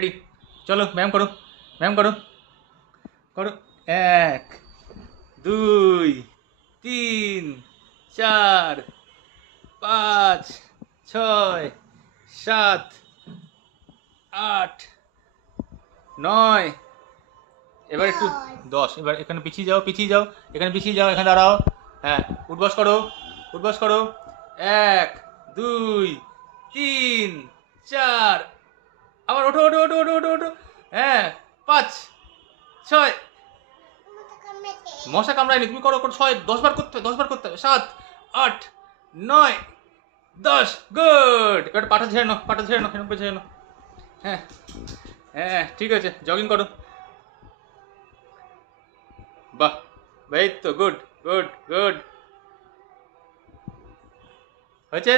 Ready, চলো ব্যায়াম করো, ব্যায়াম করো, করো। 1 2 3 4 5 6 7 8 9। এবার একটু 10। এবার এখানে পিছিয়ে যাও, পিছিয়ে যাও, এখানে পিছিয়ে যাও, এখানে দাঁড়াও। হ্যাঁ, উঠবস করো, উঠবস করো। 1 2 3 4। আবার ওঠো, ওঠো, ওঠো, ওঠো, ওঠো, ওঠো। হ্যাঁ, 5 6। মশা কামড়ায়নি, তুমি করো, করো। 6 10 বার করতে হবে, 10 বার করতে হবে। 7 8 9 10। গুড। এবার পাটা ঝেড়ে নাও, পাটা ঝেড়ে নাও, এরকম করে ঝেড়ে নাও। হ্যাঁ, হ্যাঁ, ঠিক আছে, জগিং করো। বাহ, এই তো, গুড, গুড, গুড। হয়েছে?